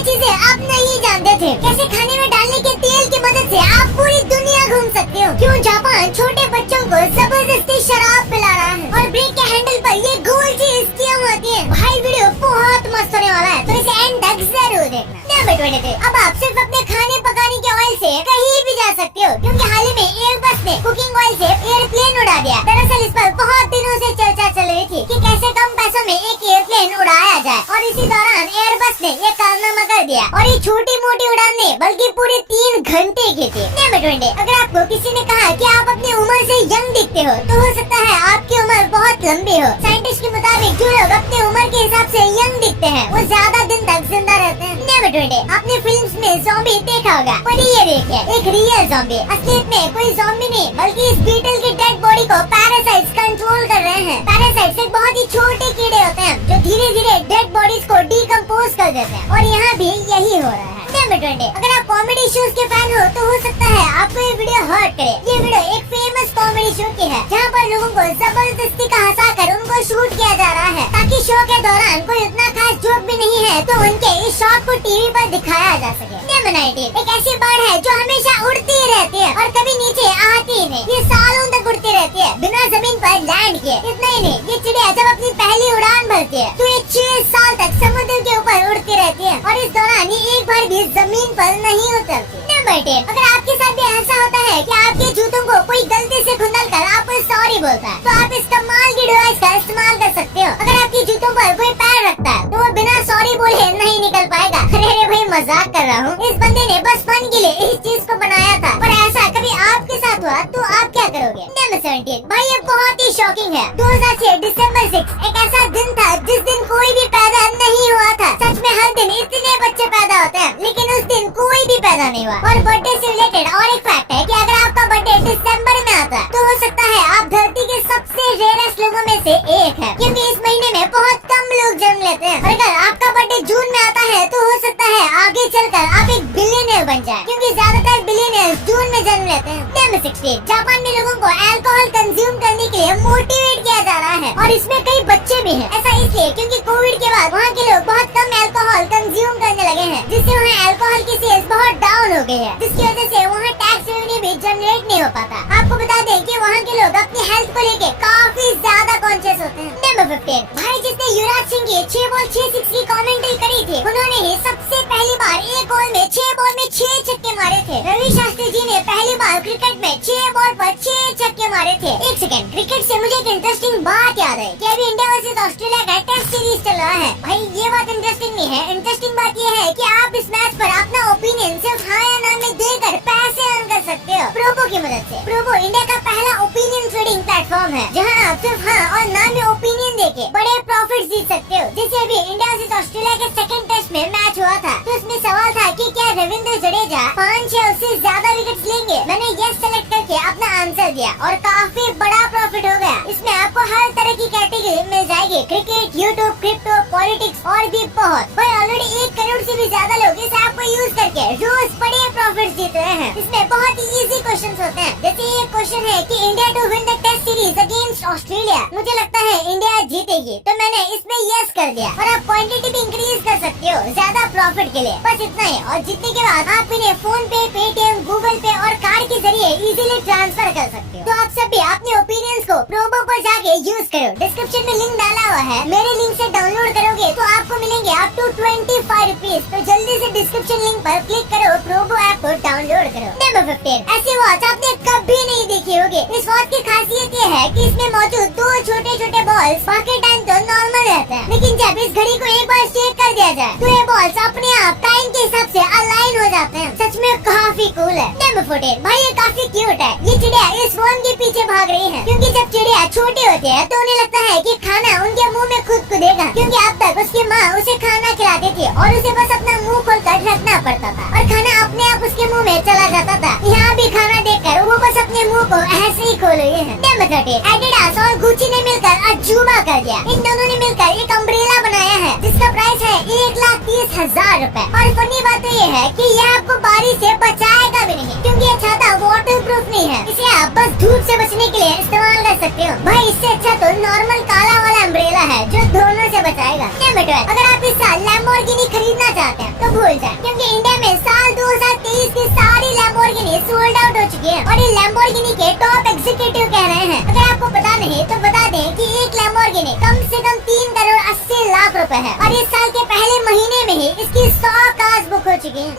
ये चीजें आप नहीं जानते थे। कैसे खाने में डालने के तेल की मदद से आप पूरी दुनिया घूम सकते हो। क्यों जापान छोटे बच्चों को जबरदस्ती शराब पिला रहा है और ब्रेक के हैंडल पर ये गोल चीज क्यों होती है। भाई वीडियो बहुत मस्त होने वाला है, तो इसे एंड तक जरूर देखना। नंबर 23, अब आप सिर्फ अपने खाने पकाने के ऑयल से कहीं भी जा सकते हो, क्योंकि हाल ही में एयरबस ने कुकिंग ऑयल से एयरप्लेन उड़ा दिया। दरअसल इस पर बहुत दिनों से चर्चा चल रही थी कि कैसे कम पैसों में एक एयरप्लेन उड़ाया जाए, और इसी दौरान एयरबस ने ये कारनामा कर दिया। और ये छोटी मोटी उड़ान नहीं बल्कि पूरे 3 घंटे की थी। नंबर 20, अगर आपको किसी ने कहा कि आप अपनी उम्र से यंग दिखते हो, तो हो सकता है आपकी उम्र बहुत लंबी हो। साइंटिस्ट के मुताबिक जो लोग अपनी उम्र के हिसाब से यंग दिखते हैं वो ज्यादा दिन तक जिंदा रहते हैं। नंबर 20, आपने फिल्म्स में ज़ॉम्बी देखा होगा, पर ये देखिए एक रियल ज़ॉम्बी। असलियत में कोई ज़ॉम्बी नहीं बल्कि इस बीटल की डेड बॉडी को पैरासाइट्स कंट्रोल कर रहे हैं। पैरासाइट्स एक बहुत ही छोटे कीड़े होते हैं जो धीरे धीरे डेड बॉडीज को डिकम्पोज कर देते हैं, और यहाँ भी यही हो रहा है। नंबर 20, अगर आप कॉमेडी शोज के फैन हो तो हो सकता है आपको ये वीडियो हर्ट करे। ये वीडियो एक फेमस कॉमेडी शो की है, जहाँ पर लोगों को जबरदस्ती का हंसाकर उनको शूट किया जा रहा है, ताकि शो के दौरान कोई उतना खास जोक भी नहीं है तो उनके इस शॉट को टीवी पर दिखाया जा सके। नंबर 19, एक ऐसी बर्ड है जो हमेशा उड़ती ही रहती है और कभी नीचे आती ही नहीं। ये सालों तक उड़ती रहती है बिना जमीन पर लैंड किए। इतना ही नहीं, ये चिड़िया जब अपनी पहली उड़ान भरती है तो ये 6 साल तक समुद्र के ऊपर उड़ती रहती है, और इस दौरान ये एक बार भी जमीन पर नहीं उतरती। नंबर 10, अगर आपके साथ भी ऐसा होता है कि आपके जूतों को कोई गलती से खुंदल कर आपको सॉरी बोलता है, तो आप इस कमाल की डिवाइस का इस्तेमाल कर सकते हो। अगर आपके जूतों पर कोई पैर रखता है तो वो बिना सॉरी बोले नहीं निकल पाएगा। अरे भाई मजाक कर रहा हूँ, इस बंदे ने बस फन के लिए इस चीज को बनाया था, और ऐसा कभी आपके साथ हुआ तो आप क्या करोगे। नंबर 17, भाई ये बहुत ही शॉकिंग है। 2006 दिसंबर 6 एक ऐसा दिन था जिस दिन कोई भी पैदा नहीं हुआ था। सच में हर दिन इतने बच्चे पैदा होते हैं, लेकिन उस दिन कोई भी पैदा नहीं हुआ। और बर्थडे से रिलेटेड और एक फैक्ट है कि अगर आपका बर्थडे दिसंबर में आता है तो हो सकता है आप धरती के सबसे रेयरेस्ट लोगों में से एक है, क्योंकि इस महीने में बहुत कम लोग जन्म लेते हैं। और अगर आपका बर्थडे जून में आता है तो हो सकता है आगे चलकर आप एक बिलियनियर बन जाए, क्योंकि ज्यादातर बिलियनियर जून में जन्म लेते हैं। नंबर 16, जापान में लोगों को अल्कोहल कंज्यूम करने के लिए मोटिवेट किया जा रहा है, और इसमें कई बच्चे भी हैं। ऐसा इसलिए क्योंकि कोविड के बाद वहाँ के लोग बहुत कम अल्कोहल कंज्यूम करने लगे हैं, जिससे वहाँ अल्कोहल की सेल्स बहुत डाउन हो गई है, जिसकी वजह से वहाँ टैक्स रेवेन्यू भी जनरेट नहीं हो पाता। आपको बता दें कि वहाँ के लोग अपनी हेल्थ को लेके काफी ज्यादा कॉन्शियस होते हैं। नंबर 15, भाई जिसने युवराज सिंह की 6 बॉल 6 सिक्स की कमेंट्री करी थी, उन्होंने ही सबसे पहली बार एक बॉल में 6 बॉल में 6 छक्के मारे थे। रवि शास्त्री जी ने पहली बार क्रिकेट में 6 बॉल पर 6 छक्के मारे थे। एक सेकंड, क्रिकेट से मुझे एक इंटरेस्टिंग बात याद है कि अभी इंडिया वर्सेस ऑस्ट्रेलिया का टेस्ट सीरीज चल रहा है। भाई ये बात इंटरेस्टिंग नहीं है, इंटरेस्टिंग बात ये है कि आप इस मैच पर अपना ओपिनियन सिर्फ हाँ या ना में देकर पैसे अर्न कर सकते हो प्रोबो की मदद से। प्रोबो इंडिया का पहला ओपिनियन ट्रेडिंग प्लेटफॉर्म है, जहाँ आप सिर्फ हाँ और ना में ओपिनियन देके बड़े प्रॉफिट जीत सकते हो। जैसे अभी इंडिया वर्सेस ऑस्ट्रेलिया के सेकंड टेस्ट में मैच हुआ था, तो उसमें सवाल था कि क्या रविंद्र जडेजा 5 या उससे ज्यादा विकेट लेंगे। मैंने यस सेलेक्ट करके अपना आंसर दिया और काफी बड़ा प्रॉफिट हो गया। इसमें आपको हर तरह की कैटेगरी मिल जाएगी, क्रिकेट, यूट्यूब, क्रिप्टो, पॉलिटिक्स और भी बहुत। भाई ऑलरेडी 1 करोड़ से भी ज्यादा लोग इस ऐप को यूज करके रोज बड़े प्रॉफिट जीत रहे हैं। इसमें बहुत ही इजी क्वेश्चन होते हैं। जैसे ये क्वेश्चन है कि India to win the test series against Australia, मुझे लगता है इंडिया जीतेगी, तो मैंने इसमें यस कर दिया। और आप क्वांटिटी भी इंक्रीज कर सकते हो ज्यादा प्रॉफिट के लिए। बस इतना ही, और जीतने के बाद आप इन्हें फोन पे, पेटीएम, गूगल पे और कार्ड के जरिए इजीली ट्रांसफर कर सकते हो। तो आप सब भी अपने ओपिनियंस को प्रोबो पर जाके यूज करो। डिस्क्रिप्शन में लिंक डाला हुआ है, मेरे लिंक से डाउनलोड करोगे तो आपको मिलेंगे अप टू 25 रुपीज। तो जल्दी से डिस्क्रिप्शन लिंक पर क्लिक करो, प्रोबो ऐप को डाउनलोड करो। नंबर 15, ऐसी वॉच आपने कभी नहीं देखी होगी। इस वॉच की खासियत ये है कि इसमें मौजूद 2 छोटे छोटे बॉल्स बाकी टाइम तो नॉर्मल रहते हैं, लेकिन जब इस घड़ी को एक बार चेक कर दिया जाए तो ये बॉल्स अपने आप टाइम के हिसाब से अलाइन हो जाते हैं। सच में काफी कूल है। नंबर 14, भाई ये काफी क्यूट है। ये चिड़िया इस फोन के पीछे भाग रही है, क्योंकि जब चिड़िया छोटी होती है तो उन्हें लगता है कि खाना उनके मुंह में खुद कूदेगा, क्योंकि अब तक उसकी माँ उसे खाना खिलाती थी और उसे बस अपना मुंह खोलकर रखना पड़ता था, और खाना अपने आप उसके मुंह में चला जाता था। यहाँ भी खाना देखकर वो बस अपने मुंह को ऐसे ही खोल रही है। नंबर 13, एडिडास और गुची ने मिलकर अजूबा कर दिया। इन दोनों ने मिलकर एक अम्ब्रेला बनाया है जिसका प्राइस है 1,30,000 रूपए। और फनी बात तो ये है कि यह आपको बारिश से बचाएगा भी नहीं, क्योंकि ये छाता वाटर प्रूफ नहीं है। इसे आप बस धूप से बचने के लिए इस्तेमाल कर सकते हो। भाई इससे अच्छा तो नॉर्मल काला वाला अम्ब्रेला है जो दोनों से बचाएगा। नंबर 12, अगर आप इस साल लैम्बोर्गिनी खरीदना चाहते हैं तो भूल जाए, क्योंकि इंडिया में साल 2023 की सारी लैम्बोर्गिनी सोल्ड आउट हो चुकी है। और ये लैम्बोर्गिनी के टॉप एग्जीक्यूटिव कह रहे हैं, अगर आपको पता नहीं तो बता दें कि एक लैम्बोर्गिनी कम से कम 3 करोड़ 80 लाख रुपए है और इस साल के पहले महीने में ही इसकी 100 कार्स बुक हो चुकी है।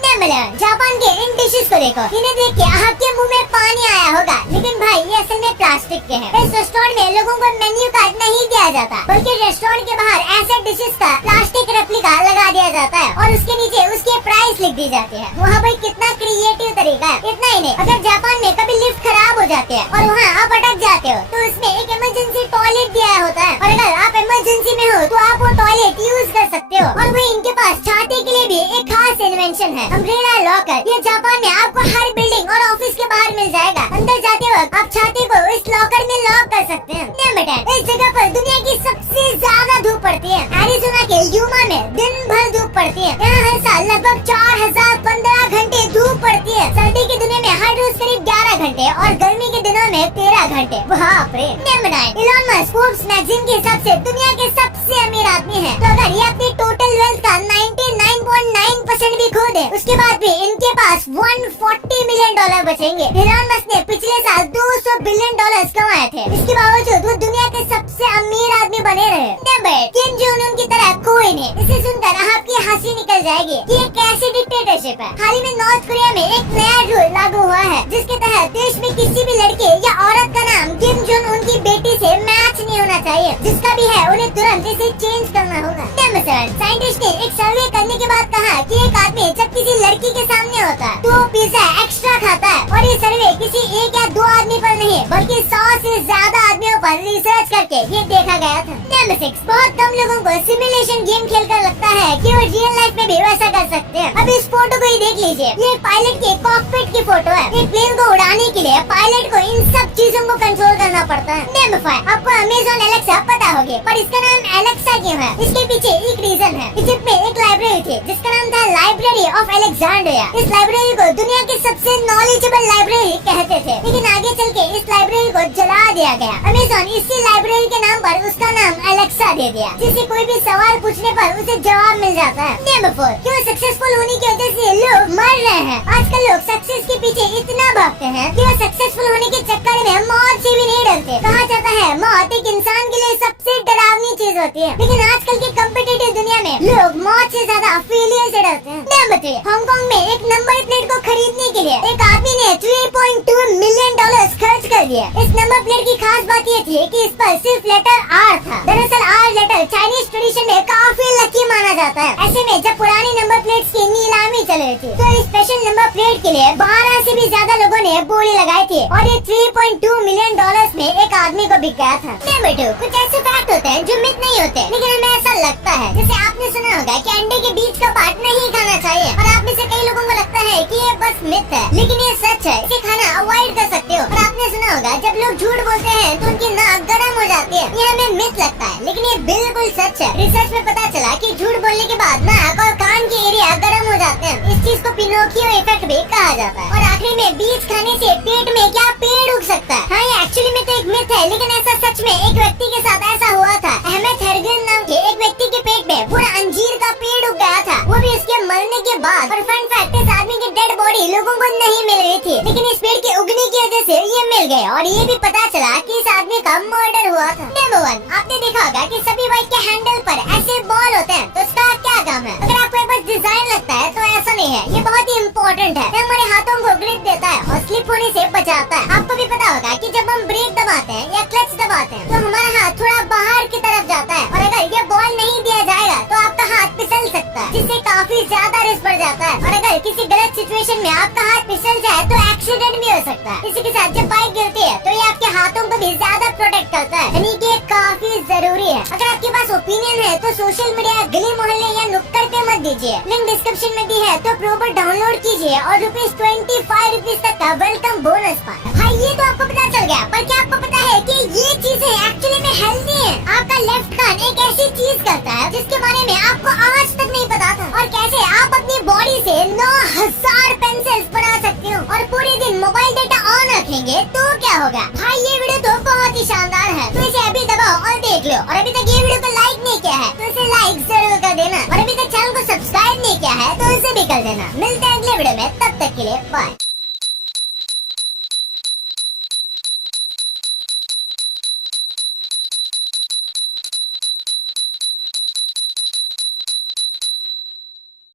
जापान के इन डिशेस को देखो, इन्हें देख के आपके मुंह में पानी आया होगा, लेकिन भाई ये असल में प्लास्टिक के हैं। इस रेस्टोरेंट में लोगों को मेन्यू कार्ड नहीं दिया जाता, बल्कि रेस्टोरेंट के बाहर ऐसे डिशेस का प्लास्टिक रेप्लिका लगा दिया जाता है और उसके नीचे उसकी प्राइस लिख दी जाती है। वहाँ भाई कितना क्रिएटिव तरीका है। इतना ही नहीं, अगर जापान में कभी लिफ्ट खराब हो जाते हैं और वहाँ आप अटक जाते हो तो उसमें एक इमरजेंसी टॉयलेट दिया होता है, और अगर आप इमरजेंसी में हो तो आप वो टॉयलेट यूज कर सकते हो। और वही इनके पास छाते के लिए भी एक खास इन्वेंशन है, अम्ब्रेला लॉकर। ये जापान में आपको हर बिल्डिंग और ऑफिस के बाहर मिल जाएगा। अंदर जाते वक्त आप छाते को इस लॉकर में लॉक कर सकते हैं। इस जगह पर दुनिया की सबसे ज्यादा धूप पड़ती है। एरिज़ोना के यूमा में दिन भर धूप पड़ती है। यहाँ हर साल लगभग 4015 घंटे धूप पड़ती है। सर्दी के दिनों में हर रोज करीब 11 घंटे और गर्मी के दिनों में 13 घंटे। बाप रे। इलॉन मस्क फोर्ब्स मैगजीन के हिसाब से दुनिया के सबसे अमीर आदमी है। तो अगर ये अपनी टोटल वेल्थ का 99.9% भी खो दे, उसके बाद भी इनके पास $140 मिलियन बचेंगे। इलॉन मस्क ने पिछले साल $200 बिलियन कमाए थे। इसके बावजूद वो दुनिया के सबसे अमीर आदमी बने रहे। किम जोंग उन की तरह कोई नहीं। इसे सुनकर आपकी हंसी निकल जाएगी कि ये कैसी डिक्टेटरशिप है। हाल ही में नॉर्थ कोरिया में एक नया रूल लागू हुआ है, जिसके तहत देश में किसी भी लड़के या औरत का नाम किम जोंग उन की बेटी से मैच नहीं होना चाहिए। जिसका भी है उन्हें तुरंत इसे चेंज करना होगा। साइंटिस्ट ने एक सर्वे करने के बाद कहा कि एक आदमी जब किसी लड़की के सामने होता है तो पिज्जा एक्स्ट्रा खाता है। और ये सर्वे किसी एक या दो आदमी पर नहीं, बल्कि 100 से ज्यादा आदमियों पर रिसर्च करके ये देखा गया था। बहुत कम लोगों को सिमुलेशन गेम खेलकर लगता है कि वो रियल लाइफ में भी वैसा कर सकते हैं। अब इस फोटो को ही देख लीजिए। ये पायलट के कॉकपिट की फोटो है। एक प्लेन को उड़ाने के लिए पायलट को इन सब चीजों को कंट्रोल करना पड़ता है। आपको अमेज़न एलेक्सा पता होगी, पर इसका नाम एलेक्सा क्यों है? इसके पीछे एक रीजन है। इजिप्ट में एक लाइब्रेरी थी जिसका नाम था लाइब्रेरी ऑफ अलेक्जेंड्रिया। इस लाइब्रेरी को दुनिया की सबसे नॉलेजेबल लाइब्रेरी कहते थे, लेकिन आगे चल के इस लाइब्रेरी को जला दिया गया। अमेज़न इसी लाइब्रेरी के नाम पर उसका नाम एलेक्सा दे दिया, जिससे कोई भी सवाल पूछने पर उसे जवाब मिल जाता है। क्यों सक्सेसफुल होने की वजह से लोग मर रहे हैं? आजकल लोग सक्सेस के पीछे इतना भागते हैं कि वो सक्सेसफुल होने के चक्कर में मौत से भी नहीं डरते। कहा जाता है मौत एक इंसान के लिए सबसे डरावनी चीज होती है, लेकिन आजकल की कम्पिटिटिव दुनिया में लोग मौत से ज्यादा फेलियर से डरते हैं। हांगकांग में एक नंबर प्लेट को खरीदने के लिए एक आदमी ने $3.2 मिलियन खर्च कर दिया। इस नंबर प्लेट की खास बात ये थी कि इस पर सिर्फ लेटर R था। दरअसल R लेटर चाइनीज ट्रेडिशन में काफी लकी माना जाता है। ऐसे में जब पुरानी नंबर प्लेट्स की नीलामी चल रही थी, तो इस स्पेशल नंबर प्लेट के लिए 12 से भी ज्यादा लोगों ने बोली लगाई थी और ये $3.2 मिलियन में एक आदमी को बिक गया था। कुछ ऐसे फैक्ट होते हैं जो मिथ नहीं होते, लेकिन हमें ऐसा लगता है। जैसे आपने सुना होगा कि अंडे के बीच का पार्ट नहीं खाना चाहिए, और आप में से कई लोगों को लगता है कि ये बस मिथ है, लेकिन ये सच है। इसे खाना अवॉइड कर सकते हो। और आपने सुना होगा जब लोग झूठ बोलते हैं तो उनकी नाक गर्म हो जाती है। ये हमें मिथ लगता है, लेकिन ये बिल्कुल सच है। रिसर्च में पता चला कि झूठ बोलने के बाद नाक और कान के एरिया गर्म हो जाते हैं। इस चीज को पिनोकियो इफेक्ट भी कहा जाता है। और आखिरी में बीज खाने से पेट में क्या पेड़ उग सकता है? हाँ, ये एक्चुअली में तो एक मिथ है, लेकिन ऐसा सच में एक व्यक्ति के साथ ऐसा हुआ था। अहमद हेरगिल नाम के एक व्यक्ति के पेट में पूरा अंजीर का पेड़ उग गया था, वो भी उसके मरने के बाद। और फन फैक्ट, इस आदमी की डेड बॉडी लोगों को नहीं मिल रही थी, लेकिन इस पेड़ के उगने की वजह से ये मिल गए। और ये भी पता चला कि इस आदमी का मर्डर हुआ था। नंबर 1, आपने देखा होगा कि सभी बाइक के हैंडल पर ऐसे बॉल होते हैं, तो इसका क्या काम है? अगर आपको बस डिजाइन लगता है तो ऐसा नहीं है, ये बहुत ही इम्पोर्टेंट है। ये हमारे हाथों को ग्रिप देता है और स्लिप होने से बचाता है। आपको भी पता होगा कि जब हम ब्रेक दबाते हैं या क्लच दबाते हैं तो हमारा हाथ थोड़ा बाहर की तरफ जाता है, और अगर ये बॉल नहीं दिया जाएगा तो आपका हाथ फिसल सकता है, जिससे काफी ज्यादा रिस्क बढ़ जाता है। और अगर किसी गलत सिचुएशन में आपका हाथ फिसल जाए तो एक्सीडेंट भी हो सकता है। इसी के साथ जब बाइक गिरती है तो ये आपके हाथों को भी ज्यादा प्रोटेक्ट करता है, यानी कि काफी जरूरी है। अगर आपके पास ओपिनियन है तो सोशल मीडिया, गली मोहल्ले या नुक्कड़ पे मत दीजिए। लिंक डिस्क्रिप्शन में दी है, तो प्रोबर डाउनलोड कीजिए और ₹25 तक का वेलकम बोनस पाए। भाई ये तो आपको पता चल गया, पर क्या आपको पता है कि ये चीजें एक्चुअली में हेल्दी है? आपका लेफ्ट कान एक ऐसी चीज करता है जिसके बारे में आपको आज तक नहीं पता था। और कैसे आप अपनी बॉडी से 9000 पेंसिल्स बना सकते हो और पूरे दिन मोबाइल डेटा ऑन रखेंगे तो क्या होगा? भाई ये वीडियो तो बहुत ही शानदार है, तो इसे अभी दबाओ और देख लो। और अभी तक ये वीडियो को लाइक नहीं किया है तो इसे लाइक जरूर कर देना, और अभी तक चैनल को सब्सक्राइब नहीं किया किया है तो उसे भी कर देना। मिलते हैं अगले वीडियो में, तब तक के लिए बाय।